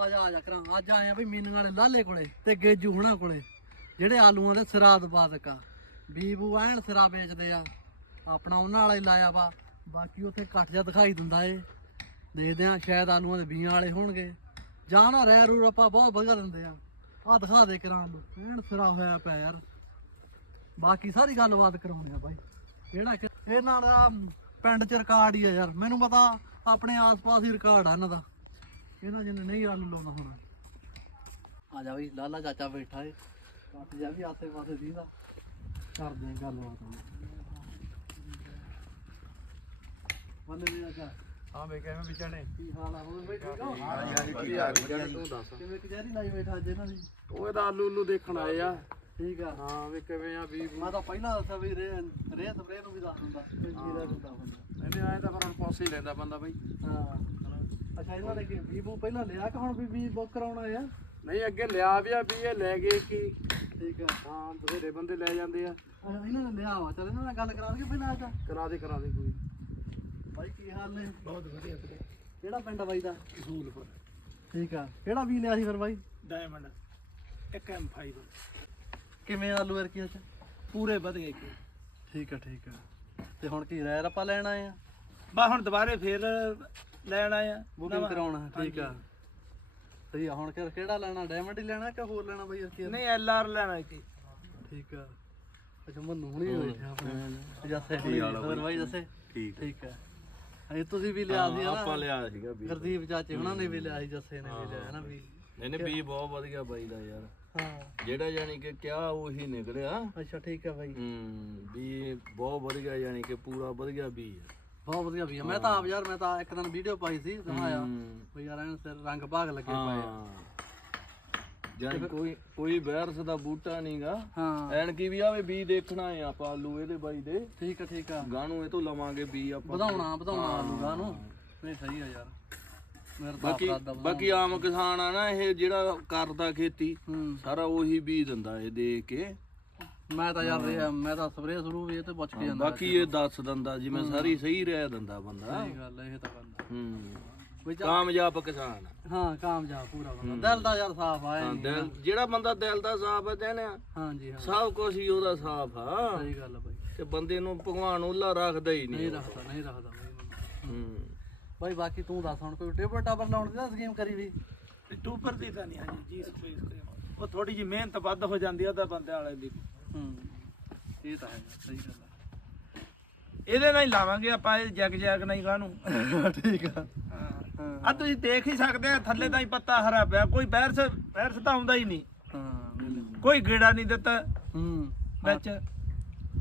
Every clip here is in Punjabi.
ਆ ਜਾ ਆ ਜਾ ਕਰਾਂ। ਅੱਜ ਆਏ ਆ ਵੀ ਮੀਨੂ ਵਾਲੇ ਲਾਲੇ ਕੋਲੇ ਤੇ ਗੇਜੂ ਹੁਣਾਂ ਕੋਲੇ, ਜਿਹੜੇ ਆਲੂਆਂ ਦੇ ਸਿਰਾ ਦਬਾਦਕ ਆ। ਬੀਬੂ ਐਨ ਸਿਰਾ ਵੇਚਦੇ ਆ। ਆਪਣਾ ਉਹਨਾਂ ਵਾਲਾ ਹੀ ਲਾਇਆ ਵਾ। ਬਾਕੀ ਉੱਥੇ ਘੱਟ ਜਾ ਦਿਖਾਈ ਦਿੰਦਾ ਏ। ਦੇਖਦੇ ਆ ਸ਼ਾਇਦ ਆਲੂਆਂ ਦੇ ਬੀਆਂ ਵਾਲੇ ਹੋਣਗੇ। ਜਾਂ ਨਾ ਰਹਿ ਰੂ ਆਪਾਂ ਬਹੁਤ ਵਧੀਆ ਦਿੰਦੇ ਆ। ਆ ਦਿਖਾ ਦੇ ਕਰਾਂ ਆਲੂ ਐਨ ਸਿਰਾ ਹੋਇਆ ਪਿਆ ਯਾਰ। ਬਾਕੀ ਸਾਰੀ ਗੱਲਬਾਤ ਕਰਾਉਣੇ ਆ ਬਾਈ। ਜਿਹੜਾ ਕਿ ਇਹਨਾਂ ਦਾ ਪਿੰਡ ਚ ਰਿਕਾਰਡ ਹੀ ਆ ਯਾਰ। ਮੈਨੂੰ ਪਤਾ ਆਪਣੇ ਆਸ-ਪਾਸ ਹੀ ਰਿਕਾਰਡ ਆ ਇਹਨਾਂ ਦਾ। ਇਹਨਾਂ ਜਿਹਨੇ ਨਹੀਂ ਆਲੂ ਲਾਉਣਾ ਹੋਣਾ। ਆ ਜਾ ਵੀ ਲਾਲਾ ਚਾਚਾ ਬੈਠਾ ਏ। ਕੱਟ ਜਾ ਵੀ ਆਸੇ ਪਾਸੇ ਦੀਦਾ। ਕਰਦੇ ਆ ਗੱਲਬਾਤ ਹੁਣ ਬੰਦੇ ਨੇ ਆਜਾ ਹਾਂ ਵੇ ਕਿਵੇਂ ਵਿਚਾਣੇ ਕੀ ਹਾਲ ਆ? ਹੋਰ ਬਈ ਠੀਕ ਹੋ? ਵਧੀਆ ਵਧੀਆ। ਤੂੰ ਦੱਸ। ਕਿਵੇਂ ਕਚਹਿਰੀ ਲਾਈ ਬੈਠਾ ਅੱਜ ਇਹਨਾਂ ਦੀ? ਉਹ ਇਹਦਾ ਆਲੂ ਨੂੰ ਦੇਖਣ ਆਏ ਆ। ਠੀਕ ਆ। ਹਾਂ ਵੇ ਕਿਵੇਂ ਆ ਵੀ ਮੈਂ ਤਾਂ ਪਹਿਲਾਂ ਦੱਸਿਆ ਵੀ ਰੇ ਰੇ ਸਪਰੇ ਨੂੰ ਵੀ ਦੱਸ ਦਿੰਦਾ। ਵੀ ਇਹਨੇ ਆਏ ਤਾਂ ਫਿਰ ਹੁਣ ਪਾਸੇ ਹੀ ਲੈਂਦਾ ਬੰਦਾ ਬਈ। ਹਾਂ। ਅੱਛਾ ਇਹਨਾਂ ਨੇ ਕੀ ਵੀਬੂ ਪਹਿਲਾਂ ਲਿਆ ਕਿ ਹੁਣ ਵੀ ਵੀ ਬੁੱਕ ਕਰਾਉਣਾ ਆ? ਨਹੀਂ ਅੱਗੇ ਲਿਆ ਵੀ ਆ ਵੀ ਇਹ ਲੈ ਗਏ ਕੀ ਠੀਕ ਆ। ਹਾਂ ਬਥੇਰੇ ਬੰਦੇ ਲੈ ਜਾਂਦੇ ਆ। ਅੱਛਾ, ਇਹਨਾਂ ਨੇ ਲਿਆ ਵਾ। ਚਲ ਇਹਨਾਂ ਨਾਲ ਗੱਲ ਕਰਾ ਦਈਏ ਪਹਿਲਾਂ ਅੱਜ। ਕਰਾ ਦੇ ਕਰਾ ਦੇ ਕੋਈ। ਬਾਈ ਕੀ ਹਾਲ ਨੇ? ਬਹੁਤ ਵਧੀਆ ਵੀਰੇ। ਕਿਹੜਾ ਪਿੰਡ ਆ ਬਾਈ ਦਾ? ਰਸੂਲਪੁਰ ਠੀਕ ਆ। ਕਿਹੜਾ ਵੀ ਲਿਆ ਸੀ ਫਿਰ ਬਾਈ? ਡਾਇਮੰਡ ਇੱਕ M5 ਕਿਵੇਂ ਆਲੂ ਵਰ ਕੀ ਅੱਛਾ ਪੂਰੇ ਵਧੀਆ ਕੀ ਠੀਕ ਆ ਠੀਕ ਆ। ਤੇ ਹੁਣ ਕੀ ਰੈਰ ਆਪਾਂ ਲੈਣ ਆਏ ਆ? ਬਾ ਹੁਣ ਦੁਬਾਰੇ ਫੇਰ ਲੈਣ ਆਏ ਆ। ਬੁਕਿੰਗ ਕਰਾਉਣਾ ਠੀਕ ਆ। ਸਹੀ ਆ ਹੁਣ ਕਿ- ਕਿਹੜਾ ਲੈਣਾ? ਡਾਇਮੰਡ ਹੀ ਲੈਣਾ ਕਿ ਹੋਰ ਲੈਣਾ ਬਾਈ ਅਰਕੀ ਨਹੀਂ ਐਲਆਰ ਲੈਣਾ ਕੀ ਠੀਕ ਆ। ਅੱਛਾ ਮੰਨੂ ਹੁਣੀ ਬੈਠਿਆ ਆਪਣੇ। ਜੱਸੇ ਠੀਕ ਹੋਰ ਬਾਈ ਜੱਸੇ ਠੀਕ ਠੀਕ ਆ। ਇਹ ਤੁਸੀਂ ਵੀ ਲਿਆ ਸੀ ਆਪਾਂ ਲਿਆ ਸੀਗਾ ਵੀ। ਗੁਰਦੀਪ ਚਾਚੇ ਉਹਨਾਂ ਨੇ ਵੀ ਲਿਆ ਸੀ ਜੱਸੇ ਨੇ ਵੀ ਲਿਆ ਨਾ ਵੀ? ਇਹਨੇ ਵੀ ਬਹੁਤ ਵਧੀਆ ਬਾਈ ਦਾ ਯਾਰ। ਹਾਂ। ਜਿਹੜਾ ਯਾਨੀ ਕਿ ਕਿਹਾ ਉਹੀ ਨਿਕਲਿਆ। ਅੱਛਾ ਠੀਕ ਆ ਬਾਈ। ਹੂੰ ਵੀ ਬਹੁਤ ਵਧੀਆ ਯਾਨੀ ਕਿ ਪੂਰਾ ਵਧੀਆ ਵੀ ਹੈ ਬਹੁਤ ਵਧੀਆ ਵੀ ਮੈਂ ਤਾਂ ਆਪ ਯਾਰ ਮੈਂ ਤਾਂ ਇੱਕ ਦਿਨ ਵੀਡੀਓ ਪਾਈ ਸੀ ਦਿਖਾਇਆ। ਵੀ ਯਾਰ ਇਹਨਾਂ ਸਿਰ ਰੰਗ ਭਾਗ ਲੱਗੇ ਪਏ ਆ। ਜਾਨੀ ਕੋਈ ਕੋਈ ਵਾਇਰਸ ਦਾ ਬੂਟਾ ਨਹੀਂਗਾ ਹਾਂ। ਐਨ ਕੀ ਵੀ ਆਵੇ ਬੀ ਦੇਖਣਾ ਹੈ ਆਪਾਂ ਆਲੂ ਇਹਦੇ ਬਾਈ ਦੇ। ਠੀਕ ਆ ਠੀਕ ਆ। ਗਾਣੂ ਇਹ ਤੋਂ ਲਵਾਂਗੇ ਬੀ ਆਪਾਂ। ਵਧਾਉਣਾ ਵਧਾਉਣਾ ਆਲੂਗਾ ਨੂੰ ਨਹੀਂ ਸਹੀ ਆ ਯਾਰ। ਬਾਕੀ। ਬਾਕੀ ਆਮ ਕਿਸਾਨ ਆ ਨਾ ਇਹ ਜਿਹੜਾ ਕਰਦਾ ਖੇਤੀ ਸਾਰਾ ਉਹੀ ਬੀ ਦਿੰਦਾ ਇਹ ਦੇ ਕੇ। ਮੈਂ ਤਾਂ ਯਾਰ ਇਹ ਮੈਂ ਤਾਂ ਸਪਰੇਅ ਸ਼ੁਰੂ ਵੀ ਇਹ ਤੇ ਪੁੱਛ ਕੇ ਜਾਂਦਾ ਬਾਕੀ ਇਹ ਦੱਸ ਦਿੰਦਾ ਜਿਵੇਂ ਸਾਰੀ ਸਹੀ ਰਹਿ ਦਿੰਦਾ ਬੰਦਾ। ਸਹੀ ਗੱਲ ਇਹ ਤਾਂ ਬੰਦਾ। ਹੂੰ। ਵੀ ਚੱਲ- ਕਾਮਯਾਬ ਕਿਸਾਨ। ਹਾਂ ਕਾਮਯਾਬ ਪੂਰਾ ਬੰਦਾ। ਦਿਲ ਦਾ ਯਾਰ ਸਾਫ਼ ਆ ਹਾਂ। ਦਿਲ ਜਿਹੜਾ ਬੰਦਾ ਦਿਲ ਦਾ ਸਾਫ਼ ਹੈ ਕਹਿੰਦੇ ਆ ਹਾਂਜੀ ਹਾਂ। ਸਭ ਕੁਝ ਹੀ ਉਹਦਾ ਸਾਫ਼ ਆ। ਸਹੀ ਗੱਲ ਆ ਬਾਈ। ਤੇ ਬੰਦੇ ਨੂੰ ਭਗਵਾਨ ਉੱਲਾ ਰੱਖਦਾ ਹੀ ਨਹੀਂ ਨਹੀਂ ਰੱਖਦਾ ਨਹੀਂ ਰੱਖਦਾ ਬਾਈ। ਹੂੰ। ਬਾਈ ਬਾਕੀ ਤੂੰ ਦੱਸ ਹੁਣ ਕੋਈ ਟੇਬਲ ਟਾਬਰ ਲਾਉਣ ਦੀ ਤਾਂ ਸਕੀਮ ਕਰੀ ਵੀ? ਟੂਪਰ ਦੀ ਤਾਂ ਨਹੀਂ ਹਾਂਜੀ ਜੀ ਸਪੇਸ ਕਰੇ ਉਹ ਥੋੜੀ ਜਿਹੀ ਮਿਹਨਤ ਵੱਧ ਹੋ ਜਾਂਦੀ ਆ ਉਹਦਾ ਬੰਦੇ ਵਾਲੇ ਦੀ। ਹੂੰ। ਇਹ ਤਾਂ ਹੈ ਸਹੀ ਗੱਲ ਇਹਦੇ ਨਾਲ ਹੀ ਲਾਵਾਂਗੇ ਆਪਾਂ ਇਹ ਜਗ ਜਗ ਨਹੀਂ ਕਾਹਨੂੰ। ਠੀਕ ਆ। ਆ ਤੁਸੀਂ ਦੇਖ ਹੀ ਸਕਦੇ ਆ ਥੱਲੇ ਤਾਂ ਹੀ ਪੱਤਾ ਹਰਾ ਪਿਆ ਕੋਈ ਬੈਰਸ ਬੈਰਸ ਤਾਂ ਆਉਂਦਾ ਹੀ ਨਹੀਂ। ਹਾਂ। ਕੋਈ ਗੇੜਾ ਨਹੀਂ ਦਿੱਤਾ। ਹੂੰ। ਵਿੱਚ।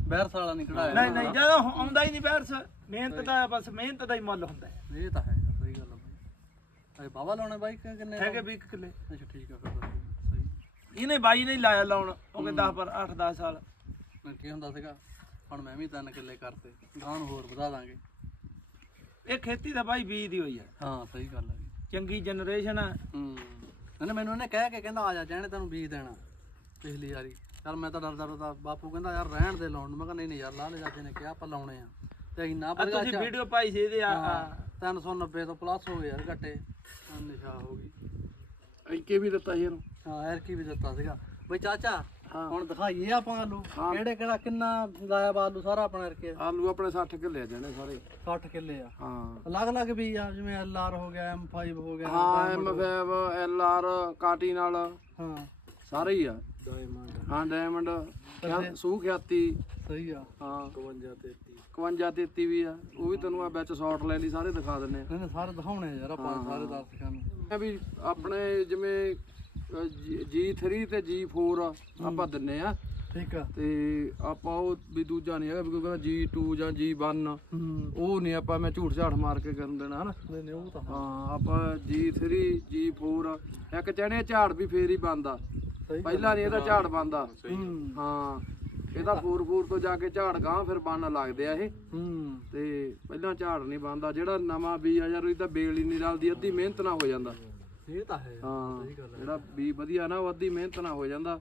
ਬੈਰਸ ਵਾਲਾ ਨਹੀਂ ਕਢਾਇਆ ਨਹੀਂ ਨਹੀਂ ਜਦੋਂ ਆਉਂਦਾ ਹੀ ਨਹੀਂ ਬੈਰਸ ਮਿਹਨਤ ਦਾ ਬਸ ਮਿਹਨਤ ਦਾ ਹੀ ਮੁੱਲ ਹੁੰਦਾ ਹੈ। ਇਹ ਤਾਂ ਹੈ ਸਹੀ ਗੱਲ ਬਾਈ। ਅਰੇ ਬਾਬਾ ਲਾਉਣੇ ਬਾਈ ਕਿੰਨੇ ਹੈਗੇ 20 ਕਿੱਲੇ। ਅੱਛਾ ਠੀਕ ਆ ਫਿਰ ਸਹੀ। ਇਹਨੇ ਬਾਈ ਨੇ ਲਾਇਆ ਲਾਉਣ। ਉਹ ਕਹਿੰਦਾ 10 ਪਰ 8 10 ਸਾਲ। ਮੈਂ ਕੀ ਹੁੰਦਾ ਸੀਗਾ ਹੁਣ ਮੈਂ ਵੀ ਤਿੰਨ ਕਿੱਲੇ ਕਰਤੇ ਗਾਂ ਨੂੰ ਹੋਰ ਵਧਾ ਦਾਂਗੇ। ਇਹ ਖੇਤੀ ਤਾਂ ਬਾਈ ਬੀਜ ਦੀ ਹੋਈ ਹੈ ਹਾਂ ਸਹੀ ਗੱਲ ਹੈ ਚੰਗੀ ਜਨਰੇਸ਼ਨ ਆ। ਹੂੰ। ਇਹਨੇ ਮੈਨੂੰ ਇਹਨੇ ਕਹਿ ਕੇ ਕਹਿੰਦਾ ਆ ਜਾ ਜੈਣੇ ਤੈਨੂੰ ਬੀਜ ਦੇਣਾ ਪਿਛਲੀ ਵਾਰੀ। ਚਲ ਮੈਂ ਤਾਂ ਡਰਦਾ ਡਰਦਾ ਬਾਪੂ ਕਹਿੰਦਾ ਯਾਰ ਰਹਿਣ ਦੇ ਲਾਉਣ ਨੂੰ। ਮੈਂ ਕਹਿੰਦਾ ਨਹੀਂ ਨਹੀਂ ਯਾਰ ਲਾ ਲੈ ਚਾਚੇ ਨੇ ਕਿਹਾ ਆਪਾਂ ਲਾਉਣੇ ਆ। ਤੇ ਇੰਨਾ ਆ ਵਧੀਆ ਤੁਸੀਂ ਵੀਡੀਓ ਪਾਈ ਸੀ ਇਹਦੇ ਆ ਆ। 390 ਤੋਂ ਪਲੱਸ ਹੋ ਗਏ ਯਾਰ ਘੱਟੇ। ਨਿਸ਼ਾ ਹੋ ਗਈ। ਐਕੇ ਵੀ ਦਿੱਤਾ ਸੀ ਇਹਨੂੰ। ਹਾਂ ਐਰ ਕੀ ਵੀ ਦਿੱਤਾ ਸੀਗਾ। ਬਈ ਚਾਚਾ ਹਾਂ। ਹੁਣ ਦਿਖਾਈਏ ਆਪਾਂ ਆਲੂ ਕਿਹੜੇ ਕਿਹੜਾ ਕਿੰਨਾ ਲਾਇਆ ਵਾ ਆਲੂ ਸਾਰਾ ਆਪਣਾ ਰਕੇ ਆਲੂ ਆਪਣੇ 60 ਕਿੱਲੇ ਆ ਜਾਣੇ ਸਾਰੇ। 60 ਕਿੱਲੇ ਆ। ਹਾਂ। ਅਲੱਗ ਅਲੱਗ ਵੀ ਆ ਜਿਵੇਂ ਐਲਆਰ ਹੋ ਗਿਆ M5 ਹੋ ਗਿਆ ਹਾਂ M5 LR ਕਾਟੀ ਨਾਲ। ਹਾਂ। ਸਾਰੇ ਹੀ ਆ। ਹਾਂ ਡਾਇਮੰਡ ਸੂ ਖਿਆਤੀ। ਸਹੀ ਆ। ਹਾਂ। 52 33 52 33 ਵੀ ਆ। ਉਹ ਵੀ ਤੈਨੂੰ ਆ ਵਿੱਚ ਸ਼ਾਰਟ ਲੈ ਲਈ ਸਾਰੇ ਦਿਖਾ ਦਿੰਨੇ ਆ। ਨਹੀਂ ਨਹੀਂ ਸਾਰੇ ਦਿਖਾਉਣੇ ਆ ਯਾਰ ਆਪਾਂ ਸਾਰੇ ਦਰਸ਼ਕਾਂ ਨੂੰ। ਇਹ ਵੀ ਆਪਣੇ ਜਿਵੇਂ G3 ਤੇ G4 ਆਪਾਂ ਦਿੰਨੇ ਆ। ਠੀਕ ਆ। ਤੇ ਆਪਾਂ ਉਹ ਵੀ ਦੂਜਾ ਨਹੀਂ ਹੈਗਾ ਵੀ ਕੋਈ ਕਹਿੰਦਾ G2 ਜਾਂ G1 ਹੂੰ। ਉਹ ਨਹੀਂ ਆਪਾਂ ਮੈਂ ਝੂਠ ਝਾਠ ਮਾਰ ਕੇ ਕਰਨ ਦੇਣਾ ਹਨਾ? ਨਹੀਂ ਨਹੀਂ ਉਹ ਤਾਂ ਹਾਂ। ਆਪਾਂ G3 G4 ਇੱਕ ਚਣੇ ਝਾੜ ਵੀ ਫੇਰ ਹੀ ਬੰਦਾ ਸਹੀ ਪਹਿਲਾਂ ਨਹੀਂ ਇਹਦਾ ਝਾੜ ਬੰਦਾ ਹੂੰ। ਇਹਦਾ ਫੂਰ ਫੂਰ ਤੋਂ ਜਾ ਕੇ ਝਾੜ ਗਾਂ ਫਿਰ ਬੰਨ ਲੱਗਦੇ ਆ ਇਹ। ਹੂੰ। ਤੇ ਪਹਿਲਾਂ ਝਾੜ ਨਹੀਂ ਬੰਦਾ ਜਿਹੜਾ ਨਵਾਂ ਬੀਜ ਆ ਯਾਰ ਉਹਦੀ ਤਾਂ ਬੇਲ ਹੀ ਨਹੀਂ ਰਲਦੀ ਅੱਧੀ ਮਿਹਨਤ ਨਾਲ ਹੋ ਜਾਂਦਾ। ਇਹ ਤਾਂ ਹੈ ਹਾਂ ਸਹੀ ਗੱਲ ਹੈ। ਜਿਹੜਾ ਬੀ ਵਧੀਆ ਨਾ ਉਹ ਅੱਧੀ ਮਿਹਨਤ ਨਾਲ ਹੋ ਜਾਂਦਾ।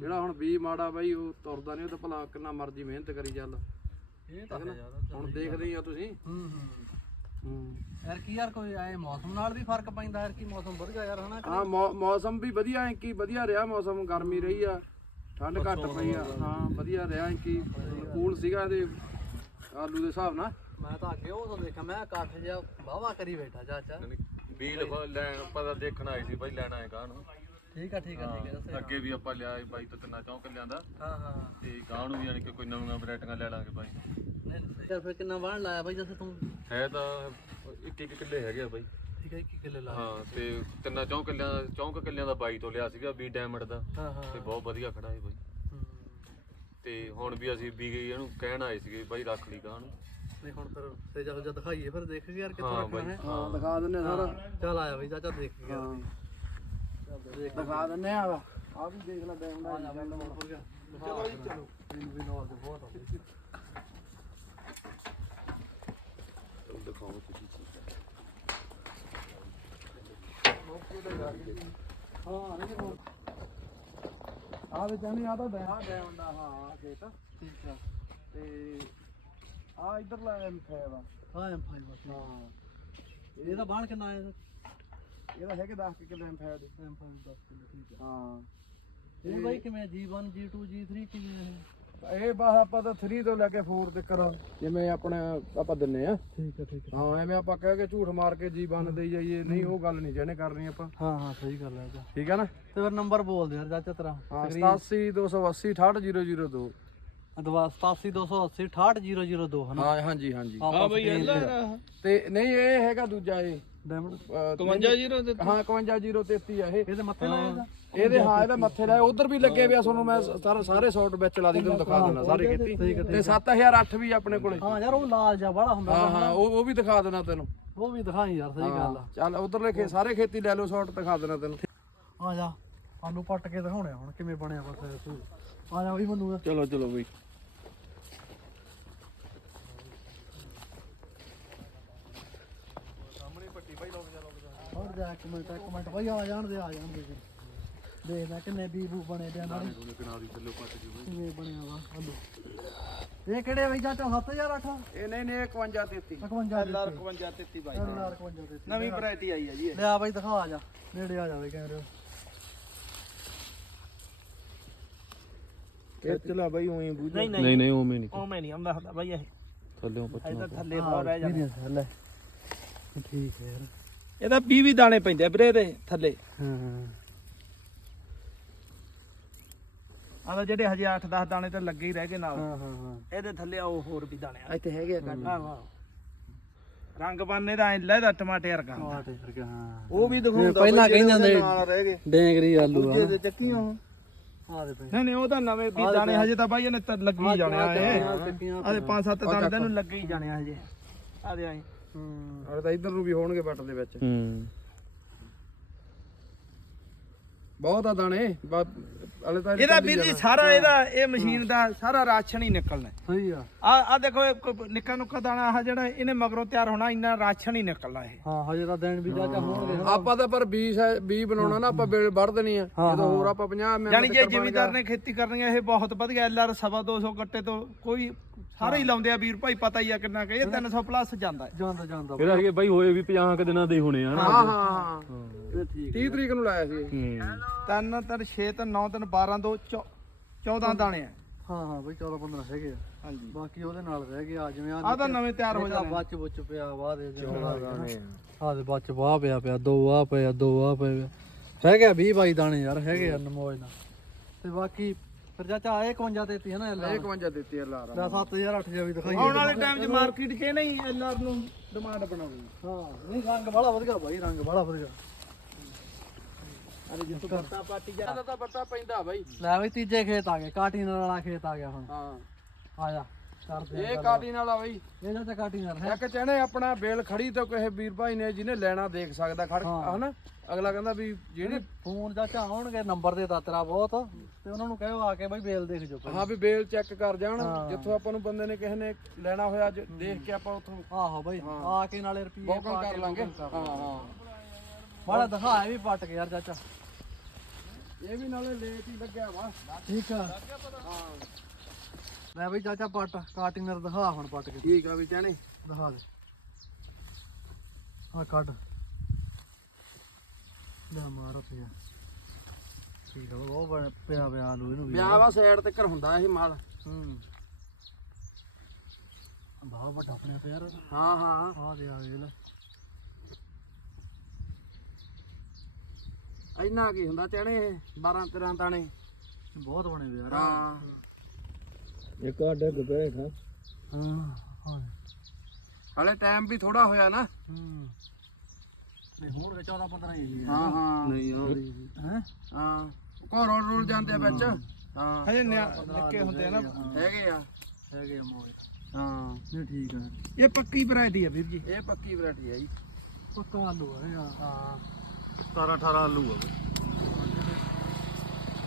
ਜਿਹੜਾ ਹੁਣ ਬੀ ਮਾੜਾ ਬਾਈ ਉਹ ਤੁਰਦਾ ਨਹੀਂ ਉਹ ਤਾਂ ਭਲਾ ਕਿੰਨਾ ਮਰਜ਼ੀ ਮਿਹਨਤ ਕਰੀ ਚੱਲ। ਇਹ ਤਾਂ ਹੈ ਯਾਰ ਹੁਣ ਦੇਖਦੇ ਹੀ। ਆ ਤੁਸੀਂ। ਹੂੰ ਹੂੰ। ਯਾਰ ਕੀ ਯਾਰ ਕੋਈ ਐ ਮੌਸਮ ਨਾਲ ਵੀ ਫ਼ਰਕ ਪੈਂਦਾ ਯਾਰ ਕੀ ਮੌਸਮ ਵਧੀਆ ਯਾਰ ਹਨਾ ਹਾਂ ਮੌਸਮ ਵੀ ਵਧੀਆ ਹੈ ਕਿ ਵਧੀਆ ਰਿਹਾ ਮੌਸਮ ਗਰਮੀ ਰਹੀ ਆ ਠੰਡ ਘੱਟ ਪਈ ਆ। ਹਾਂ ਵਧੀਆ ਰਿਹਾ ਹੈ ਕਿ ਕੂਲ ਸੀਗਾ ਇਹਦੇ ਆਲੂ ਦੇ ਹਿਸਾਬ ਨਾਲ। ਮੈਂ ਤਾਂ ਅੱਗੇ ਉਹ ਤੋਂ ਦੇਖਿਆ ਮੈਂ ਇਕੱਠ ਜਿਹਾ ਵਾਵਾ ਕਰੀ ਬੈਠਾ ਚਾਚਾ। ਬੀਲ ਲੈਣ ਪਤਾ ਦੇਖਣ ਆਏ ਸੀ ਬਾਈ ਲੈਣਾ ਹੈ ਗਾਂ ਨੂੰ। ਠੀਕ ਆ ਠੀਕ ਆ ਠੀਕ ਆ ਦੱਸੇ ਅੱਗੇ ਵੀ ਆਪਾਂ ਲਿਆ ਸੀ ਬਾਈ ਤੋਂ ਤਿੰਨਾਂ ਚੌਂ ਕਿੱਲਿਆਂ ਦਾ। ਹਾਂ ਹਾਂ ਤੇ ਗਾਂ ਨੂੰ ਵੀ ਯਾਨੀ ਕਿ ਕੋਈ ਨਵੀਆਂ ਵੈਰਾਈਟੀਆਂ ਲੈ ਲਾਂਗੇ ਬਾਈ। ਨਹੀਂ ਫਿਰ ਕਿੰਨਾ ਵਾਹਣ ਲਾਇਆ ਬਾਈ ਜੱਸੇ ਤੂੰ? ਹੈ ਤਾਂ ਇੱਕ ਇੱਕ ਕਿੱਲੇ ਹੈਗੇ ਆ ਬਾਈ। ਠੀਕ ਹੈ ਕੀ ਕਿੱਲੇ ਲਾਇਆ। ਹਾਂ ਤੇ ਤਿੰਨਾਂ ਚੌਂ ਕਿੱਲਿਆਂ ਚੌਂ ਕੁ ਕਿੱਲਿਆਂ ਦਾ ਬਾਈ ਤੋਂ ਲਿਆ ਸੀਗਾ ਬੀ ਡਾਇਮੰਡ ਦਾ। ਹਾਂ ਹਾਂ ਤੇ ਬਹੁਤ ਵਧੀਆ ਖੜਾ ਹੈ ਬਾਈ। ਤੇ ਹੁਣ ਵੀ ਅਸੀਂ ਵੀ ਇਹਨੂੰ ਕਹਿਣ ਆਏ ਸੀਗੇ ਬਾਈ ਰੱਖ ਲਈ ਗਾਂ ਨੂੰ। ਨਹੀਂ ਹੁਣ ਫਿਰ ਤੇ ਜਦੋਂ ਜਦ ਦਿਖਾਈਏ ਫਿਰ ਦੇਖ ਯਾਰ ਕਿੱਥੋਂ ਹਾਂ ਰੱਖਣਾ ਬਾਈ। ਹੈ। ਹਾਂ ਦਿਖਾ ਦਿੰਨੇ ਸਾਰਾ। ਚੱਲ ਆਇਆ ਬਈ ਚਾਚਾ ਦੇਖ ਕੇ ਹਾਂ। ਦੇਖ ਦਿਖਾ ਦਿੰਨੇ ਆ ਆ ਵੀ ਦੇਖ ਲੈ ਬੈਂਡ ਆ ਜਾ ਬਈ ਹੋ ਗਿਆ ਚਲੋ ਜੀ ਚਲੋ। ਇਹਨੂੰ ਵੀ ਨਾਲ ਦੇ ਬਹੁਤ ਆ। ਦਿਖਾਓ ਤੁਸੀਂ। ਹਾਂ ਨਹੀਂ ਹੋ ਆ ਵੀ ਜਾਨੀ ਆ ਤਾਂ ਬੈਂਡ ਬੈਂਡ ਦਾ ਹਾਂ ਖੇਤ। ਠੀਕ ਆ। ਤੇ ਆ ਇਧਰ ਲੈ ਐਮਫੇ ਵਾ ਹਾਂ ਐਮ ਫਾਈਵ ਬਸ ਹਾਂ। ਇਹਦਾ ਬਾਣ ਕਿੰਨਾ ਆਇਆ? ਇਹਦਾ ਹੈਗੇ 10 ਕਿਲੋ ਐਮਫੇ ਦੇ। ਐਮ ਫਾਈਵ 10 ਕਿਲੋ ਠੀਕ ਆ। ਹਾਂ। ਇਹ ਬਾਈ ਕਿਵੇਂ G1 G2 G3 ਕਿਵੇਂ ਹੈ ਇਹ? ਬਸ ਆਪਾਂ ਤਾਂ 3 ਤੋਂ ਲੈ ਕੇ 4 ਤੱਕ ਜਿਵੇਂ ਆਪਣੇ ਆਪਾਂ ਦਿੰਨੇ ਆ। ਠੀਕ ਆ ਠੀਕ ਹਾਂ ਐਵੇਂ ਆਪਾਂ ਕਹਿ ਕੇ ਝੂਠ ਮਾਰ ਕੇ ਜੀ ਬੰਨ ਦੇਈ ਜਾਈਏ। ਨਹੀਂ ਉਹ ਗੱਲ ਨਹੀਂ ਜਿਹਨੇ ਕਰਨੀ ਆਪਾਂ। ਹਾਂ ਹਾਂ ਸਹੀ ਗੱਲ ਹੈ ਠੀਕ ਹੈ ਨਾ? ਤੇ ਫਿਰ ਨੰਬਰ ਬੋਲ ਦੇ ਯਾਰ ਚਾਚਾ ਤੇਰਾ। ਹਾਂ 87 280 68002 ਅਦਵਾ 87280 68002 ਹਨਾ ਹਾਂ ਹਾਂਜੀ ਹਾਂਜੀ। ਹਾਂ ਬਈ ਤੇ ਨਹੀਂ ਇਹ ਹੈਗਾ ਦੂਜਾ ਇਹ। ਡਾਇਮੰਡ 510 ਹਾਂ 51033 ਆ ਇਹ। ਇਹਦੇ ਮੱਥੇ ਲਾਏਗਾ ਇਹਦੇ? ਹਾਂ ਇਹਦਾ ਮੱਥੇ ਲਾਇਆ। ਉਧਰ ਵੀ ਲੱਗੇ ਪਿਆ ਤੁਹਾਨੂੰ ਮੈਂ ਸਾਰਾ ਸਾਰੇ ਸ਼ਾਟ ਵਿੱਚ ਲਾ ਦੀ ਤੁਹਾਨੂੰ ਦਿਖਾ ਦਿੰਦਾ ਸਾਰੇ ਖੇਤੀ। ਤੇ 7008 ਵੀ ਆਪਣੇ ਕੋਲੇ। ਹਾਂ ਯਾਰ ਉਹ ਲਾਲ ਜਿਹਾ ਬੜਾ ਹੁੰਦਾ ਹਾਂ ਹਾਂ ਉਹ ਉਹ ਵੀ ਦਿਖਾ ਦੇਣਾ ਤੈਨੂੰ। ਉਹ ਵੀ ਦਿਖਾਈ ਯਾਰ ਸਹੀ ਗੱਲ ਆ। ਚੱਲ ਉਧਰਲੇ ਖੇ ਸਾਰੇ ਖੇਤੀ ਲੈ ਲਓ ਸ਼ਾਟ ਦਿਖਾ ਦੇਣਾ ਤੈਨੂੰ। ਆ ਜਾ। ਆਲੂ ਪੱਟ ਕੇ ਦਿਖਾਉਣੇ ਹੁਣ ਕਿਵੇਂ ਬਣਿਆ ਬਸ ਤੂੰ ਆ ਜਾ ਬਈ ਮੈਨੂੰ ਚਲੋ ਚਲੋ ਬਈ। ਹੋਰ ਜਾ ਇੱਕ ਮਿੰਟ ਇੱਕ ਮਿੰਟ ਬਈ ਆ ਜਾਣ ਦੇ ਆ ਜਾਣ ਦੇ ਦੇਖਦਾ ਕਿੰਨੇ ਬੀਬੂ ਬਣੇ ਦੇ। ਨਾਲ ਕਿਵੇਂ ਬਣਿਆ ਵਾ ਆਲੂ ਇਹ ਕਿਹੜੇ ਬਈ ਚਾਚਾ 7008 ਇਹ ਨਹੀਂ ਨਹੀਂ 51 33 51 LR 51 33 ਬਾਈ। LR 51 ਦੇ ਨਵੀਂ ਵੈਰਾਈਟੀ ਆਈ ਹੈ ਜੀ ਲਿਆ ਬਈ ਦਿਖਾ ਆ ਜਾ। ਨੇੜੇ ਆ ਜਾਵੇ ਕੈਮਰੇ ਖਿੱਚ ਲੈ ਬਾਈ ਉਹੀ ਬੂਝ। ਨਹੀਂ ਨਹੀਂ। ਨਹੀਂ ਉਵੇਂ ਨਹੀਂ। ਉਹ ਮੈਂ ਨਹੀਂ ਆਉਂਦਾ ਹੁੰਦਾ ਬਾਈ ਇਹ। ਥੱਲੇ ਇਹਦਾ ਥੱਲੇ ਬਹੁਤ ਰਹਿ ਜਾਂਦਾ। ਲੈ। ਠੀਕ ਹੈ ਯਾਰ। ਇਹਦਾ 20 20 ਦਾਣੇ ਪੈਂਦੇ ਆ ਵੀਰੇ ਇਹਦੇ ਥੱਲੇ। ਹਾਂ ਆਂਦਾ ਜਿਹੜੇ ਹਜੇ 8 10 ਦਾਣੇ ਤਾਂ ਲੱਗੇ ਹੀ ਰਹਿ ਗਏ ਨਾਲ। ਹਾਂ ਹਾਂ ਹਾਂ। ਇਹਦੇ ਥੱਲੇ ਉਹ ਹੋਰ ਵੀ ਦਾਣੇ ਆ। ਇੱਥੇ ਹੈਗੇ ਆ ਕੱਢ ਹਾਂ ਹਾਂ ਰੰਗ ਬਾਨੇ ਦਾ ਐ ਲੈਦਾ ਟਮਾਟੇ ਵਰਗਾ। ਆ ਤੇ ਫਿਰ ਹਾਂ। ਉਹ ਵੀ ਦਿਖਾਉਂਦਾ ਪਹਿਲਾਂ ਕਹਿੰਦੇ ਹੁੰਦੇ ਰਹਿ ਗਏ। ਡੇਂਗਰੀ ਆਲੂ ਆ ਦੇ ਚੱਕੀ ਉਹ। ਆ ਦੇ ਪਏ ਨਹੀਂ ਨਹੀਂ ਉਹ ਤਾਂ ਨਵੇਂ ਵੀ ਦਾਣੇ ਹਜੇ ਤਾਂ ਬਾਈ ਇਹਨੇ ਤਾਂ ਲੱਗੀ ਜਾਣੇ ਆ ਇਹ। ਆਦੇ 5 7 ਦਾਣੇ ਤਾਂ ਇਹਨੂੰ ਲੱਗੇ ਹੀ ਜਾਣੇ ਆ ਹਜੇ। ਆਦੇ ਆਏ ਹੂੰ। ਔਰ ਤਾਂ ਇਧਰ ਨੂੰ ਵੀ ਹੋਣਗੇ ਬੱਟ ਦੇ ਵਿੱਚ। ਹੂੰ। ਬਹੁਤ ਆ ਦਾਣੇ ਹਲੇ ਤਾਂ ਇਹਦਾ ਵੀਰ ਜੀ ਸਾਰਾ ਇਹਦਾ ਇਹ ਮਸ਼ੀਨ ਦਾ ਸਾਰਾ ਰਾਸ਼ਨ ਹੀ ਨਿਕਲਣਾ। ਸਹੀ ਆ। ਆ ਆ ਦੇਖੋ ਇਹ ਨਿੱਕਾ ਨੁੱਕਾ ਦਾਣਾ ਆ ਜਿਹੜਾ ਇਹਨੇ ਮਗਰੋਂ ਤਿਆਰ ਹੋਣਾ ਇੰਨਾ ਰਾਸ਼ਨ ਹੀ ਨਿਕਲਣਾ ਇਹ। ਹਾਂ ਹਜੇ ਤਾਂ ਦਿਨ ਵੀ ਚਾਚਾ ਹੋਣਗੇ ਆਪਾਂ ਤਾਂ ਪਰ 20 20 ਬਣਾਉਣਾ ਨਾ ਆਪਾਂ ਬੇਲ ਵੱਢ ਦੇਣੀ ਆ। ਜਦੋਂ ਹੋਰ ਆਪਾਂ 50 ਮੈਂ ਯਾਨੀ ਜੇ ਜ਼ਿਮੀਦਾਰ ਨੇ ਖੇਤੀ ਕਰਨੀ ਹੈ ਇਹ ਬਹੁਤ ਵਧੀਆ ਐਲਆਰ ਸਵਾ 200 ਗੱਟੇ ਤੋਂ ਕੋਈ ਸਾਰੇ ਹੀ ਲਾਉਂਦੇ ਆ ਵੀਰ ਭਾਈ ਪਤਾ ਹੀ ਆ ਕਿੰਨਾ ਕਿ ਇਹ 300 ਪਲੱਸ ਜਾਂਦਾ ਹੈ। ਜਾਂਦਾ ਜਾਂਦਾ। ਇਹਦਾ ਹੈਗੇ ਬਾਈ ਹੋਏ ਵੀ 50 ਕ ਦਿਨਾਂ ਦੇ ਹੀ ਹੋਣੇ ਆ ਹਾਂ ਹਾਂ ਹਾਂ। ਇਹ ਠੀਕ 30 ਤਰੀਕ ਨੂੰ ਲਾਇਆ ਸੀ ਇਹ। ਹੂੰ। ਤਿੰਨ ਤਿੰਨ 6 ਤਿੰਨ 9 ਤਿੰਨ 12 2 14 ਦਾਣੇ ਆ। ਹਾਂ ਹਾਂ ਬਈ 14 15 ਹੈਗੇ ਆ। ਹਾਂਜੀ। ਬਾਕੀ ਉਹਦੇ ਨਾਲ ਰਹਿ ਗਏ ਆ ਜਿਵੇਂ ਆ ਤਾਂ ਨਵੇਂ ਤਿਆਰ ਹੋ ਜਾਣੇ ਬੱਚ ਬੁੱਚ ਪਿਆ ਵਾਹ ਦੇ ਆ। ਦੇ ਬੱਚ ਵਾਹ ਪਿਆ ਪਿਆ ਦੋ ਆ ਪਿਆ ਦੋ ਆ ਪਏ ਹੈਗੇ ਆ 20 22 ਦਾਣੇ ਯਾਰ ਹੈਗੇ ਆ ਨਮੋਜ ਨਾਲ। ਤੇ ਬਾਕੀ ਫਿਰ ਚਾਚਾ ਇਹ 51 ਦੇਤੀ ਹੈ ਨਾ ਇਹ 51 ਦਿੱਤੀ ਆ ਲਾਰਾ ਦਾ 7000 8 ਜਿਹਾ ਵੀ ਦਿਖਾਈਏ ਆਉਣ ਵਾਲੇ ਟਾਈਮ 'ਚ ਮਾਰਕੀਟ 'ਚ ਇਹ ਨਹੀਂ ਐਲਆਰ ਨੂੰ ਡਿਮਾਂਡ ਬਣਾਉਣੀ। ਹਾਂ ਨਹੀਂ ਰੰਗ ਬੜਾ ਵਧੀਆ ਬਾਈ ਰੰਗ ਬੜਾ ਵਧੀਆ। ਅਰੇ ਜਿੱਥੋਂ ਬੱਤਾ ਪਾਟੀ ਜਾ। ਤਾਂ ਬੱਟਾ ਪੈਂਦਾ ਬਾਈ। ਲੈ ਬਈ ਤੀਜੇ ਖੇਤ ਆ ਗਏ ਕਾਟੀਨਰ ਵਾਲਾ ਖੇਤ ਆ ਗਿਆ ਹੁਣ। ਹਾਂ। ਆ ਜਾ। ਇਹ ਕਾਟੀ ਨਾਲ ਆ ਬਾਈ। ਇਹ ਚਾਚਾ ਕਾਟੀਨਰ ਹੈ। ਇੱਕ ਚਣੇ ਆਪਣਾ ਬੇਲ ਖੜੀ ਤੋਂ ਕਿਸੇ ਵੀਰ ਭਾਈ ਨੇ ਜਿਹਨੇ ਲੈਣਾ ਦੇਖ ਸਕਦਾ ਖੜ ਹਨਾ? ਅਗਲਾ ਕਹਿੰਦਾ ਵੀ ਜਿਹੜੀ ਫੋਨ ਚਾਚਾ ਆਉਣਗੇ ਨੰਬਰ ਦੇ ਤਾ ਤੇਰਾ ਬਹੁਤ। ਤੇ ਉਹਨਾਂ ਨੂੰ ਕਹੋ ਆ ਕੇ ਬਈ ਬੇਲ ਦੇਖ ਜੋ ਹਾਂ ਵੀ ਬੇਲ ਚੈੱਕ ਕਰ ਜਾਣ ਜਿੱਥੋਂ ਆਪਾਂ ਨੂੰ ਬੰਦੇ ਨੇ ਕਿਸੇ ਨੇ ਲੈਣਾ ਹੋਇਆ ਦੇਖ ਕੇ ਆਪਾਂ ਉੱਥੋਂ। ਆਹੋ ਬਈ ਆ ਕੇ ਨਾਲੇ ਰੁਪਏ ਬੋਕਨ ਕਰ ਲਾਂਗੇ। ਹਾਂ ਹਾਂ। ਬੜਾ ਦਿਖਾਇਆ ਵੀ ਪੱਟ ਕੇ ਯਾਰ ਚਾਚਾ। ਇਹ ਵੀ ਨਾਲੇ ਲੇਟ ਹੀ ਲੱਗਿਆ ਵਾ। ਠੀਕ ਆ। ਲੈ ਬਈ ਚਾਚਾ ਪੱਟ ਕਾਟਿੰਗਰ ਦਿਖਾ ਹੁਣ ਪੱਟ ਕੇ। ਠੀਕ ਆ ਵੀ ਚਣੇ ਦਿਖਾ ਦੇ। ਆ ਕੱਢ। ਲੈ ਮਾਰ ਪਿਆ। ਠੀਕ ਆ ਉਹ ਬਣ ਪਿਆ ਪਿਆ ਆਲੂ ਇਹਨੂੰ ਵੀ। ਵਿਆਹ ਵਾ ਸਾਈਡ ਤੇ ਕਰ ਹੁੰਦਾ ਇਹ ਮਾਲ। ਹੂੰ। ਬਾਹ ਵੱਡਾ ਆਪਣੇ ਪਿਆਰ ਹਾਂ ਹਾਂ। ਆ ਦੇ ਆ ਵੇਲ ਇੰਨਾ ਕੀ ਹੁੰਦਾ ਚਣੇ 12 13 ਤਾਣੇ ਬਹੁਤ ਬਣੇ ਵੇ ਯਾਰ। ਹਾਂ। ਇੱਕ ਆ ਡੱਗ ਪਿਆ ਖਾ ਹਾਂ ਹਾਂ। ਹਲੇ ਟਾਈਮ ਵੀ ਥੋੜਾ ਹੋਇਆ ਨਾ। ਹੂੰ। ਨਹੀਂ ਹੁਣ ਤੇ 14 15 ਹੀ ਹਾਂ ਹਾਂ। ਨਹੀਂ ਹੈ? ਹਾਂ। ਘਰ ਰੋਲ ਰੋਲ ਜਾਂਦੇ ਆ ਵਿੱਚ। ਹਾਂ। ਹਜੇ ਨਿਆ- ਨਿੱਕੇ ਹੁੰਦੇ ਆ ਨਾ। ਹੈਗੇ ਆ। ਹੈਗੇ ਆ ਮੋਏ। ਹਾਂ। ਨਹੀਂ ਠੀਕ ਆ। ਇਹ ਪੱਕੀ ਵੈਰਾਈਟੀ ਆ ਵੀਰ ਜੀ। ਇਹ ਪੱਕੀ ਵੈਰਾਈਟੀ ਆ ਜੀ। ਪੱਕਾ ਆਲੂ ਆ ਹਾਂ। 17 18 ਆਲੂ ਆ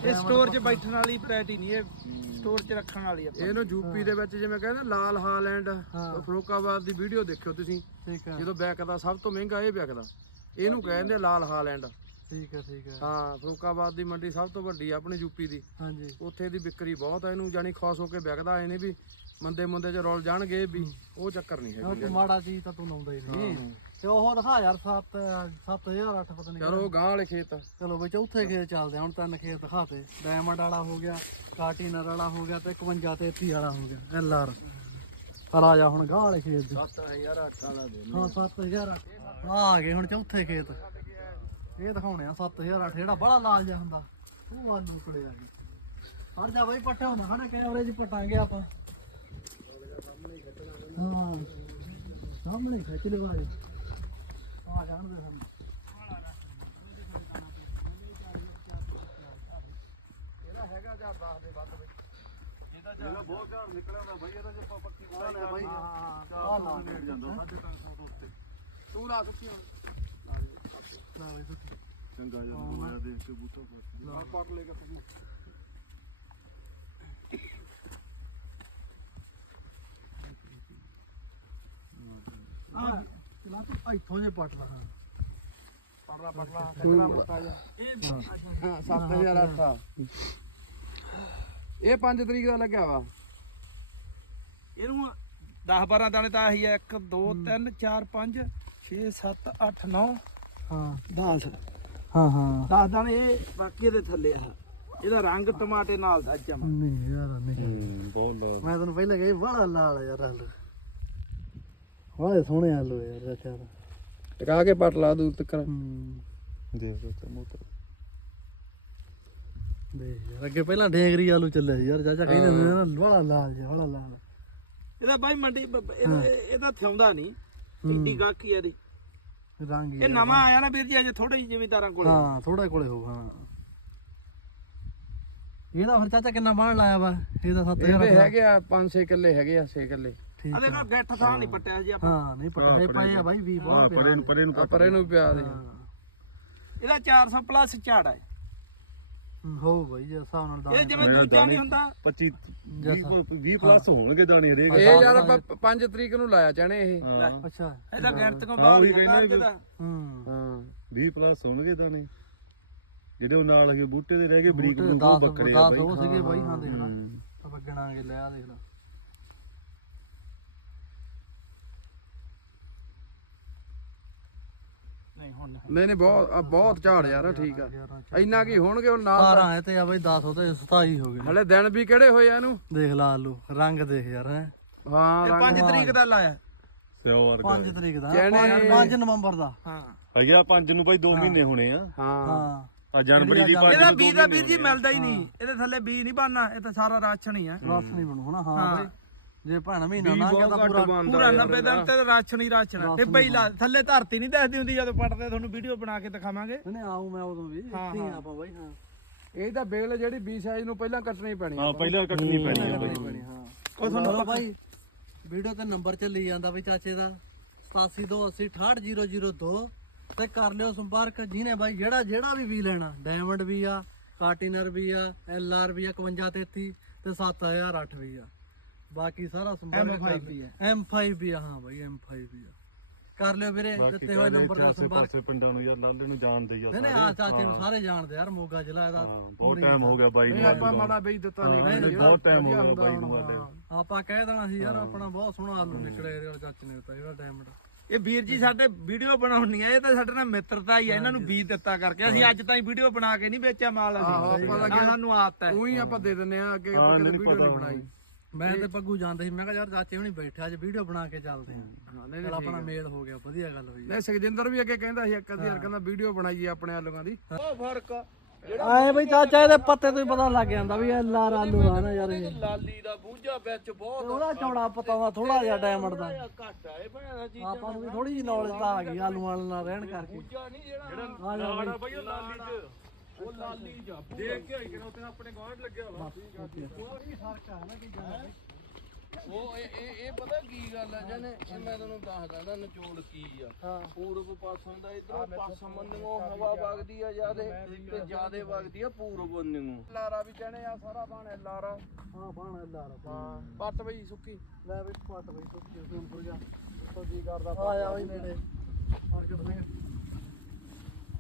ਇਹ ਸਟੋਰ 'ਚ ਬੈਠਣ ਵਾਲੀ ਵੈਰਾਈਟੀ ਨਹੀਂ ਇਹ ਸਟੋਰ 'ਚ ਰੱਖਣ ਵਾਲੀ ਆ ਇਹਨੂੰ ਯੂਪੀ ਦੇ ਵਿੱਚ ਜਿਵੇਂ ਕਹਿੰਦੇ ਲਾਲ ਹਾਲੈਂਡ ਹਾਂ। ਫਰੋਕਾਬਾਦ ਦੀ ਵੀਡੀਓ ਦੇਖਿਓ ਤੁਸੀਂ। ਠੀਕ ਆ ਜਦੋਂ ਵਿਕਦਾ ਸਭ ਤੋਂ ਮਹਿੰਗਾ ਇਹ ਵਿਕਦਾ ਇਹਨੂੰ ਕਹਿੰਦੇ ਲਾਲ ਹਾਲੈਂਡ। ਠੀਕ ਆ ਠੀਕ ਆ ਹਾਂ ਫਰੋਕਾਬਾਦ ਦੀ ਮੰਡੀ ਸਭ ਤੋਂ ਵੱਡੀ ਆ ਆਪਣੀ ਯੂਪੀ ਦੀ। ਹਾਂਜੀ। ਉੱਥੇ ਦੀ ਵਿਕਰੀ ਬਹੁਤ ਆ ਇਹਨੂੰ ਜਾਨੀ ਖਾਸ ਹੋ ਕੇ ਵਿਕਦਾ ਇਹਨੇ ਵੀ ਮੰਦੇ ਮੁੰਦੇ ਚ ਰੋਲ ਜਾਣਗੇ ਵੀ ਉਹ ਚੱਕਰ ਨਹੀਂ ਹੈਗਾ। ਮਾੜਾ ਚੀਜ਼ ਤਾਂ ਤੂੰ ਲਾਉਂਦਾ ਹੀ। ਨਹੀਂ। ਤੇ ਉਹ ਦਿਖਾ ਯਾਰ 7 7000 8 ਪਤਾ ਨਹੀਂ ਚਲੋ ਗਾਂ ਵਾਲੇ ਖੇਤ ਚਲੋ ਬਈ ਚੌਥੇ ਖੇਤ ਚੱਲਦੇ ਆ, ਹੁਣ ਤਿੰਨ ਖੇਤ ਦਿਖਾਤੇ। ਡਾਇਮੰਡ ਵਾਲਾ ਹੋ ਗਿਆ ਕਾਰਟੀਨਰ ਵਾਲਾ ਹੋ ਗਿਆ ਤੇ 51 ਤੇ 30 ਵਾਲਾ ਹੋ ਗਿਆ ਐਲ ਆਰ ਆ ਜਾ ਹੁਣ ਗਾਹ ਵਾਲੇ ਖੇਤ ਦੇ। 7000 8 ਵਾਲਾ ਦੇ। ਹਾਂ 7000 ਆ ਆ ਗਏ ਹੁਣ ਚੌਥੇ ਖੇਤ। ਇਹ ਦਿਖਾਉਣੇ ਆ 7008 ਜਿਹੜਾ ਬੜਾ ਲਾਲ ਜਿਹਾ ਹੁੰਦਾ ਉਹ ਆਲੂ ਕੁੜੇ ਆ ਗਏ। ਹਟ ਜਾ ਬਈ ਪੱਟੇ ਹੁਣ ਹਣਾ ਕੈਮਰੇ 'ਚ ਪਟਾਂਗੇ ਆਪਾਂ। ਹਾਂ ਸਾਹਮਣੇ ਖਿੱਚ ਲੈ ਬਾਰੇ ਆ ਜਾਣ ਦੇ ਸਾਨੂੰ ਇਹਦਾ ਬਹੁਤ ਝਾੜ ਨਿਕਲਿਆ ਹੁੰਦਾ ਬਾਈ ਇਹਦਾ ਜੇ ਪੱਕੀ ਆ ਲੈ ਬਾਈ ਆ ਲਾ ਨੇੜ ਜਾਂਦਾ। 350 ਤੋਂ ਉੱਤੇ। ਤੂੰ ਲਾ ਸੁੱਕੀ ਲੈ ਬਈ ਸੁੱਕੀ। ਚੰਗਾ ਜਿਹਾ ਹੋਇਆ ਦੇਖ ਕੇ ਬੂਟਾ ਪੱਟ ਆ ਪੱਟ ਲੈ ਕੇ ਫਿਰ ਆ ਚਲਾ ਤੂੰ ਇੱਥੋਂ ਜੇ ਪੱਟ ਲਾ ਪੜਲਾ ਪੜਲਾ ਕਿੰਨਾ ਮੋਟਾ ਜਾ ਹਾਂ 7008 ਇਹ 5 ਤਰੀਕ ਦਾ ਲੱਗਿਆ ਵਾ। ਇਹਨੂੰ 10 12 ਦਾਣੇ ਤਾਂ ਆਹੀ ਆ। 1 2 3 4 5 6 7 8 9 ਹਾਂ। 10 ਹਾਂ ਹਾਂ। 10 ਦਾਣੇ ਇਹ ਬਾਕੀ ਇਹਦੇ ਥੱਲੇ ਆ। ਇਹਦਾ ਰੰਗ ਟਮਾਟੇ ਨਾਲ ਦਾ ਨਹੀਂ ਯਾਰ ਨਹੀਂ ਬਹੁਤ ਲਾ ਮੈਂ ਤੈਨੂੰ ਪਹਿਲਾਂ ਕਹੀ ਬੜਾ ਲਾਲ ਯਾਰ ਆਲੂ। ਬੜੇ ਸੋਹਣੇ ਆਲੂ ਯਾਰ ਅੱਛਾ ਟਕਾ ਕੇ ਪੱਟ ਲਾ ਦੂਰ ਤੱਕ। ਹੂੰ। ਦੇਖ ਤੇ ਮੋਟਾ ਦੇਖ ਯਾਰ ਅੱਗੇ ਪਹਿਲਾਂ ਢੇਂਗਰੀ ਆਲੂ ਚੱਲਿਆ ਸੀ ਯਾਰ ਚਾਚਾ ਕਹਿੰਦੇ ਹੁੰਦੇ ਸੀ ਨਾ ਬੜਾ ਲਾਲ ਜਿਹਾ ਬੜਾ ਲਾਲ। ਇਹਦਾ ਬਾਈ ਮੰਡੀ ਇਹਦਾ ਥਿਆਉਂਦਾ ਨਹੀਂ। ਏਡੀ ਗਾਕੀ ਆ ਇਹਦੀ। ਰੰਗ ਹੀ ਇਹ ਨਵਾਂ ਆਇਆ ਨਾ ਵੀਰ ਜੀ ਅਜੇ ਥੋੜੇ ਜਿਹੇ ਜ਼ਿਮੀਦਾਰਾਂ ਕੋਲ। ਹਾਂ ਥੋੜਾ ਕੋਲੇ ਹੋਊ ਹਾਂ। ਇਹਦਾ ਫਿਰ ਚਾਚਾ ਕਿੰਨਾ ਬਾਣ ਲਾਇਆ ਵਾ? ਇਹਦਾ 7000 ਇਹਦੇ ਹੈਗੇ ਆ 5-6 ਕਿੱਲੇ ਹੈਗੇ ਆ 6 ਕਿੱਲੇ। ਠੀਕ ਆ। ਦੇਖੋ ਗੱਠ ਥਾਂ ਨਹੀਂ ਪੱਟਿਆ ਜੀ ਆਪਾਂ। ਹਾਂ ਨਹੀਂ ਪੱਟੇ ਪਏ ਆ ਬਾਈ ਵੀ ਬਹੁਤ ਪਿਆ। ਪਰੇ ਨੂੰ ਪਰੇ ਨੂੰ ਆ ਪਰੇ ਨੂੰ ਵੀ ਪਿਆ ਦੇ ਹਾਂ। ਇਹਦਾ 400 ਪਲੱਸ ਝਾੜ ਹੈ ਹੂੰ, ਹੋਊ ਬਾਈ ਜੇ ਹਿਸਾਬ ਨਾਲ ਇਹ ਦਾ ਜਿਵੇਂ ਦੂਜਾ ਨਹੀਂ ਹੁੰਦਾ। 25 20 20 ਪਲੱਸ ਹੋਣਗੇ ਦਾਣੇ ਹਰੇਕ ਇਹ ਯਾਰ ਆਪਾਂ 5 ਤਰੀਕ ਨੂੰ ਲਾਇਆ ਚਾਹਣੇ ਇਹ। ਹਾਂ। ਅੱਛਾ। ਇਹਦਾ ਗਿਣਤ ਤੋਂ ਬਾਹਰ ਹੀ ਕਹਿੰਦੇ ਕਹਿੰਦੇ ਦਾ। ਹੂੰ। ਹਾਂ 20 ਪਲੱਸ ਹੋਣਗੇ ਦਾਣੇ। ਜਿਹੜੇ ਉਹ ਨਾਲ ਹੈਗੇ ਬੂਟੇ ਦੇ ਰਹਿ ਗਏ ਬਰੀਕ ਬੂਟੇ ਬਰੀਕ ਉਹ 10 ਬੱਕਰੇ ਆ 10 ਉਹ ਬਾਈ ਸੀਗੇ ਬਾਈ ਹਾਂ। ਦੇਖ ਲਾ। ਆਪਾਂ ਗਿਣਾਂਗੇ ਲੈ ਆ ਦੇਖ ਲਾ। ਨਹੀਂ ਹੁਣ ਨਹੀਂ ਨਹੀਂ ਬਹੁਤ ਆ ਬਹੁਤ ਝਾੜ ਯਾਰ ਠੀਕ ਆ। ਇੰਨਾ ਕੀ ਹੋਣਗੇ ਹੁਣ ਨਾਲ 12 ਹੈ ਤੇ ਆ ਬਾਈ 10 ਉਹਦੇ 27 ਹੋ ਗਏ। ਹਲੇ ਦਿਨ ਵੀ ਕਿਹੜੇ ਹੋਏ ਆ ਇਹਨੂੰ? ਦੇਖ ਲਾ ਆਲੂ ਰੰਗ ਦੇਖ ਯਾਰ ਹੈ। ਹਾਂ ਇਹ 5 ਤਰੀਕ ਦਾ ਲਾਇਆ। ਸਿਓ ਵਰਗਾ 5 ਤਰੀਕ ਦਾ ਚਣੇ- 5 ਨਵੰਬਰ ਦਾ। ਹਾਂ। ਹੈਗਾ 5 ਨੂੰ ਬਾਈ 2 ਮਹੀਨੇ ਹੋਣੇ ਆ। ਹਾਂ। ਹਾਂ। ਆ ਜਨਵਰੀ ਦੀ ਪੰਜ ਇਹਦਾ ਨੂੰ ਬੀ ਦਾ ਵੀਰ ਜੀ ਮਿਲਦਾ ਹੀ ਨਹੀਂ ਇਹਦੇ ਥੱਲੇ ਬੀ ਨਹੀਂ ਬਣਨਾ ਇਹ ਤਾਂ ਸਾਰਾ ਰਾਸ਼ਨ ਹੀ ਆ। ਰਸ ਨਹੀਂ ਬਣੂ ਹਨਾ ਹਾਂ ਹਾਂ। ਬਾਈ। ਜੇ ਭੈਣਾ ਮਹੀਨਾ ਨਾ ਗਿਆ ਤਾਂ ਪੂਰਾ ਪੂਰਾ 90 ਦਿਨ ਤੇ ਰਾਸ਼ਨ ਹੀ ਰਾਸ਼ਨ ਲਾ ਥੱਲੇ ਧਰਤੀ ਨਹੀਂ ਦੱਸਦੀ ਹੁੰਦੀ ਜਦੋਂ ਪੱਟਦੇ ਤੁਹਾਨੂੰ ਵੀਡੀਓ ਬਣਾ ਕੇ ਦਿਖਾਵਾਂਗੇ। ਨਹੀਂ ਆਉ ਮੈਂ ਉਦੋਂ ਵੀ। ਇੱਥੇ ਹੀ ਆ ਆਪਾਂ ਬਾਈ ਹਾਂ। ਇਹ ਤਾਂ ਬੇਲ ਜਿਹੜੀ ਬੀ ਸਾਈਜ਼ ਨੂੰ ਪਹਿਲਾਂ ਕੱਟਣੀ ਪੈਣੀ ਆ ਹਾਂ ਪਹਿਲਾਂ ਕੱਟਣੀ ਪੈਣੀ ਆ ਬਾਈ। ਹਾਂ। ਉਹ ਤੁਹਾਨੂੰ ਬਾਈ। ਵੀਡੀਓ ਤੇ ਨੰਬਰ ਚੱਲੀ ਜਾਂਦਾ ਬਈ ਚਾਚੇ ਦਾ। 8728068002 ਤੇ ਕਰ ਲਿਓ ਸੰਪਰਕ। ਜਿਹਨੇ ਬਾਈ ਜਿਹੜਾ ਜਿਹੜਾ ਵੀ ਵੀ ਲੈਣਾ। ਡਾਇਮੰਡ ਵੀ ਆ ਕਾਰਟੀਨਰ ਵੀ ਆ ਐਲ ਆਰ ਵੀ ਆ 5133 ਤੇ 7008 ਵੀ ਆ। ਬਾਕੀ ਸਾਰਾ ਸੰਪਰਕ M5 ਵੀ ਆ। M5 ਵੀ ਆ ਹਾਂ ਬਾਈ M5 ਵੀ ਆ। ਕਰ ਲਿਓ ਵੀਰੇ ਦਿੱਤੇ ਹੋਏ ਨੰਬਰ ਦਾ ਆਸੇ ਸੰਪਰਕ ਪਾਸੇ ਪਿੰਡਾਂ ਨੂੰ ਯਾਰ ਲਾਲੇ ਨੂੰ ਜਾਣਦੇ ਹੀ ਆ ਨਹੀਂ ਨਹੀਂ ਆ ਚਾਚੇ ਨੂੰ ਸਾਰੇ ਜਾਣਦੇ ਯਾਰ ਮੋਗਾ ਜ਼ਿਲ੍ਹਾ ਇਹਦਾ ਹਾਂ ਬਹੁਤ ਟਾਈਮ ਹੋ ਗਿਆ ਬਾਈ ਨਹੀਂ ਨੂੰ ਆਪਾਂ ਮਾੜਾ ਬਈ ਦਿੱਤਾ ਨਹੀਂ ਬਹੁਤ ਟਾਈਮ ਹੋ ਗਿਆ ਬਾਈ ਨੂੰ ਆਲੇ। ਆਪਾਂ ਕਹਿ ਦੇਣਾ ਸੀ ਯਾਰ ਆਪਣਾ ਬਹੁਤ ਸੋਹਣਾ ਆਲੂ ਨਿਕਲਿਆ ਇਹਦੇ ਵਾਲਾ ਚਾਚੇ ਨੇ ਦਿੱਤਾ ਜਿਹੜਾ ਡਾਇਮੰਡ ਇਹ ਵੀਰ ਜੀ ਸਾਡੇ ਵੀਡੀਓ ਬਣਾਉਣੀ ਆ ਇਹ ਤਾਂ ਸਾਡੇ ਨਾਲ ਮਿੱਤਰਤਾ ਹੀ ਆ ਇਹਨਾਂ ਨੂੰ ਬੀਜ ਦਿੱਤਾ ਕਰਕੇ। ਅਸੀਂ ਅੱਜ ਤਾਈਂ ਵੀਡੀਓ ਬਣਾ ਕੇ ਨਹੀਂ ਵੇਚਿਆ ਮਾਲ ਆਹੋ, ਅਸੀਂ ਆਪਾਂ ਤਾਂ ਨਾ ਸਾਨੂੰ ਆਦਤ ਹੈ। ਉਹੀ ਆਪਾਂ ਦੇ ਦਿੰਨੇ ਆ ਅੱਗੇ ਆਪਾਂ ਕਦੇ ਵੀਡੀਓ ਨਹੀਂ ਬਣਾਈ। ਮੈਂ ਤੇ ਪੱਗੂ ਜਾਂਦੇ ਸੀ ਮੈਂ ਕਿਹਾ ਯਾਰ ਚਾਚੇ ਹੁਣੀ ਬੈਠੇ ਅੱਜ ਵੀਡੀਓ ਬਣਾ ਕੇ ਚੱਲਦੇ ਆਂ। ਹਾਂ ਨਹੀਂ ਚਲ ਆਪਣਾ ਮੇਲ ਹੋ ਗਿਆ ਵਧੀਆ ਗੱਲ ਹੋਈ ਨਹੀਂ ਸੁਖਜਿੰਦਰ ਵੀ ਅੱਗੇ ਕਹਿੰਦਾ ਸੀ ਇੱਕ ਅੱਧੀ ਵਾਰ ਕਹਿੰਦਾ ਵੀਡੀਓ ਬਣਾਈਏ ਆਪਣੇ ਆਲੂਆਂ ਦੀ। ਉਹ ਫ਼ਰਕ ਆਏ ਬਈ ਚਾਚਾ ਇਹਦੇ ਪੱਤੇ ਤੋਂ ਹੀ ਪਤਾ ਲੱਗ ਜਾਂਦਾ ਵੀ ਇਹ ਲਾਰ ਆਲੂ ਆ ਨਾ ਯਾਰ ਇਹ। ਲਾਲੀ ਦਾ ਬੂਝਾ ਵਿੱਚ ਬਹੁਤ ਉਹਦਾ ਚੌੜਾ ਪਤਾ ਦਾ ਥੋੜਾ ਜਿਹਾ ਡਾਇਮੰਡ ਦਾ। ਘੱਟ ਆ ਇਹ ਭੈਣਾ ਜੀ ਆਪਾਂ ਨੂੰ ਵੀ ਥੋੜੀ ਜਿਹੀ ਨੌਲੇਜ ਤਾਂ ਆ ਗਈ ਆਲੂਆਂ ਨਾਲ ਰਹਿਣ ਕਰਕੇ। ਬੂਝਾ ਨਹੀਂ ਜਿਹੜਾ ਆ ਜਾ ਬਈ। ਬਈ ਉਹ ਲਾਲੀ ਚ। ਉਹ ਲਾਲੀ ਜਾ ਦੇਖ ਕੇ ਆਈ ਕਿਹੜਾ ਉੱਥੇ ਆਪਣੇ ਗਵਾਂਢ ਲੱਗਿਆ ਵਾ ਉਹ ਇਹ ਇਹ ਇਹ ਪਤਾ ਕੀ ਗੱਲ ਹੈ ਜਨੇ ਇਹ ਮੈਂ ਤੈਨੂੰ ਦੱਸਦਾ ਨਾ ਨਿਚੋੜ ਕੀ ਆ। ਪੂਰਬ ਪਾਸੋਂ ਦਾ ਇਧਰੋਂ ਪਾਸੋਂ ਮੰਨਿਓ ਹਵਾ ਵਗਦੀ ਆ ਜਿਆਦੇ ਤੇ ਜਿਆਦੇ ਵਗਦੀ ਆ ਪੂਰਬ ਮੰਨਿਓ। ਲਾਰਾ ਵੀ ਚਣੇ ਆ ਸਾਰਾ ਬਾਣੇ ਲਾਰਾ ਹਾਂ ਬਾਣਾ ਲਾਰ ਹਾਂ ਪੱਟ ਬਈ ਸੁੱਕੀ। ਲੈ ਵੀ ਪੱਟ ਬਈ ਸੁੱਕੀ ਸੁਣ ਪੁਰ ਜਾ ਤੋਂ ਜੀ ਕਰਦਾ ਆ ਬਈ ਨੇੜੇ।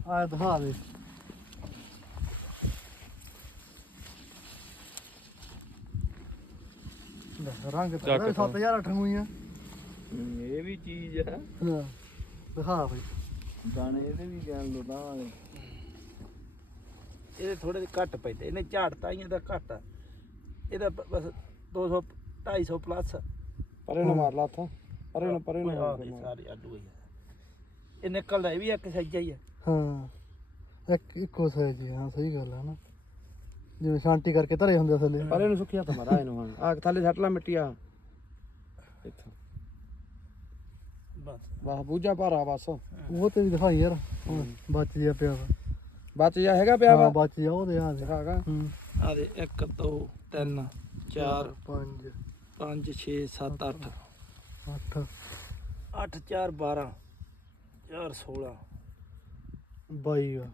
ਆ ਦਿਖਾ ਦੇ। ਰੰਗ ਤਾਂ 7000 ਅਠੂਈਆਂ ਇਹ ਵੀ ਚੀਜ਼ ਆ। ਹਾਂ ਦਿਖਾ ਬਈ। ਦਾਣੇ ਇਹਦੇ ਵੀ ਗਿਆਨ ਲੋਦਾਂਗੇ ਇਹਦੇ ਥੋੜੇ ਜਿਹੇ ਘੱਟ ਪੈਂਦੇ ਇਹਨੇ ਝਾੜ ਤਾਈਆਂ ਦਾ ਘੱਟ ਆ। ਇਹਦਾ ਬ- ਬਸ 200 250 ਪਲੱਸ ਪਰੇ ਨੂੰ ਮਾਰ ਲਾ ਹੱਥ। ਪਰੇ ਨੂੰ ਪਰੇ ਨੂੰ ਸਾਰੇ ਆਲੂ ਹੀ ਆ ਇਹ ਨਿਕਲਦਾ ਇਹ ਵੀ ਇੱਕ ਸੱਜਾ ਹੀ ਆ। ਹਾਂ ਇੱਕ ਇੱਕੋ ਸਾਈਜ਼ ਹੀ ਹਾਂ ਸਹੀ ਗੱਲ ਹੈ ਨਾ। ਜਿਵੇਂ ਸ਼ਾਂਤੀ ਕਰਕੇ ਧਰੇ ਹੁੰਦੇ ਆ ਥੱਲੇ। ਪਰੇ ਨੂੰ ਸੁੱਕੀ ਹੱਥ ਮਾਰਾ ਇਹਨੂੰ ਹੁਣ। ਆ ਥੱਲੇ ਸੱਟ ਲਾ ਮਿੱਟੀ ਆ। ਇੱਥੋਂ। ਬਸ। ਵਾਹ ਬੂਝਾ ਭਾਰਾ ਬਸ। ਉਹ ਤੇ ਵੀ ਦਿਖਾਈ ਯਾਰ। ਹੁਣ ਬਚ ਜਿਆ ਪਿਆ ਵਾ। ਬਚ ਜਾ ਹੈਗਾ ਪਿਆ ਹਾਂ ਵਾ ਬਚ ਜਾ ਉਹਦੇ ਆ ਦੇ। ਦਿਖਾਗਾ ਹੂੰ। ਆ ਦੇ 1 2 3 4 5 5 6 7 8 8 8 4 12 4 16 22 ਆ।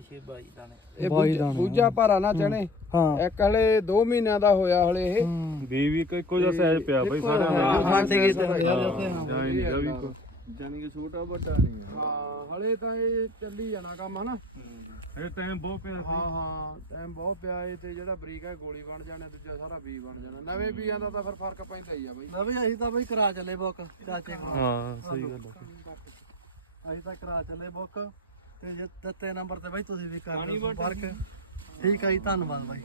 6 22 ਦਾਣੇ। ਇਹ ਬਾਈ ਬੂਝਾ- ਦਾਣੇ। ਬੂਝਾ ਭਾਰਾ ਨਾ ਚਣੇ ਹਾਂ। ਇੱਕ ਹਲੇ 2 ਮਹੀਨਿਆਂ ਦਾ ਹੋਇਆ ਹਲੇ ਇਹ। ਹੂੰ। ਬੀਵੀ ਇੱਕੋ ਜਿਹਾ ਸਹਿਜ ਪਿਆ ਬਈ ਸਾਰਿਆਂ ਦਾ। ਸਾਡੇ ਹਾਂ ਜਾਂ ਵੀ ਕੋ ਜਾਨੀ ਕਿ ਛੋਟਾ ਵੱਡਾ ਨਹੀਂ ਆ ਹਾਂ ਹਲੇ ਤਾਂ ਇਹ ਚੱਲੀ ਜਾਣਾ ਕੰਮ ਹਨਾ? ਇਹ ਟਾਈਮ ਬਹੁਤ ਪਿਆ ਹਾਂ ਹਾਂ ਟਾਈਮ ਬਹੁਤ ਪਿਆ ਏ ਤੇ ਜਿਹੜਾ ਬਰੀਕ ਹੈ ਗੋਲੀ ਬਣ ਜਾਣਾ ਦੂਜਾ ਸਾਰਾ ਬੀ ਬਣ ਜਾਣਾ। ਨਵੇਂ ਬੀਆਂ ਦਾ ਤਾਂ ਫਿਰ ਫ਼ਰਕ ਪੈਂਦਾ ਹੀ ਆ ਬਈ। ਵੀ ਅਸੀਂ ਤਾਂ ਬਈ ਕਰਾ ਚੱਲੇ ਬੁੱਕ ਚਾਚੇ ਕੋਲ। ਹਾਂ ਸਹੀ ਗੱਲ ਹੈ ਅਸੀਂ ਤਾਂ ਕਰਾ ਚੱਲੇ ਬੁੱਕ। ਤੇ ਜੇ ਦਿੱਤੇ ਨੰਬਰ ਤੇ ਬਈ ਤੁਸੀਂ ਵੀ ਕਰ ਲਓ ਸੰਪਰਕ। ਠੀਕ ਹੈ ਜੀ ਧੰਨਵਾਦ ਬਾਈ।